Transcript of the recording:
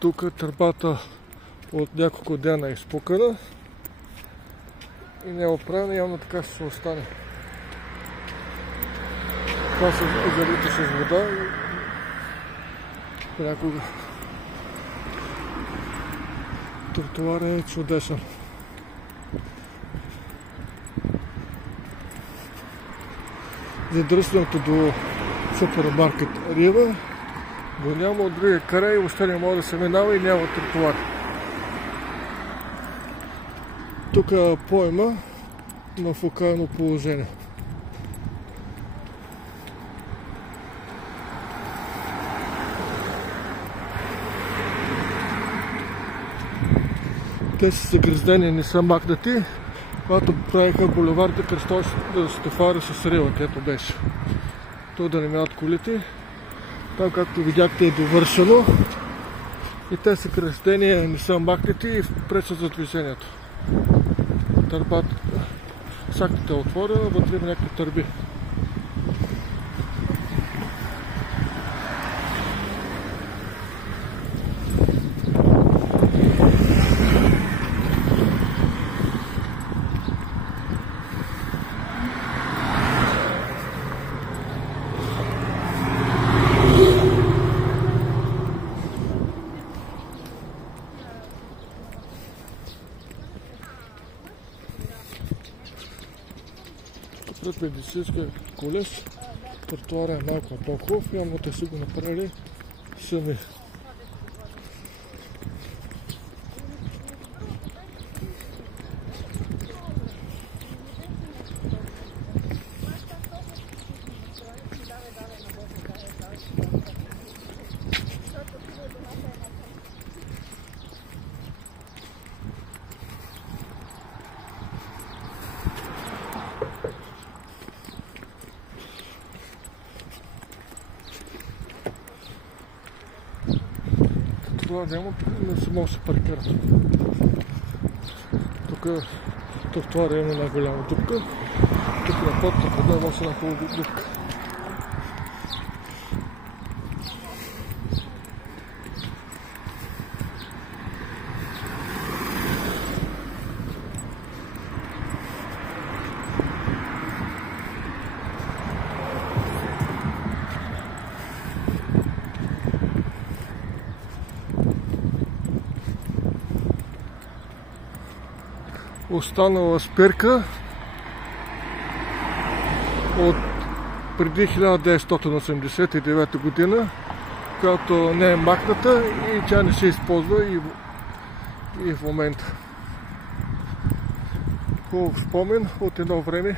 Тук търбата от няколко дена е изпукана и не е оправена, явно така ще се остане. Това се залита с вода и понякога. Тротуарът е чудесен. Задръстването до супермаркет Рива го няма от другия край, въобще не може да се минава и няма тротуар. Тук пойма на фокално положение. Те са загръздени, не са махнати. Когато правиха булеварда кръстовищ да се товари с Рива, където беше. То да не минат колите. Там, както видяхте, е довършено. И те са кръстени, не са махнати и пречат за движението. Търбата, сактата е отворена, вътре има някакви търби. Пред медицинска колеж, тротуара е малко по-хубав, явно те са го направили сами. Това няма, не се може да се паркират. Тук тротуара има една голяма дупка. Тук на път, тук да може една хубава дупка. Останала спирка от преди 1989 година, която не е махната и тя не се използва и в момента. Хубав спомен от едно време.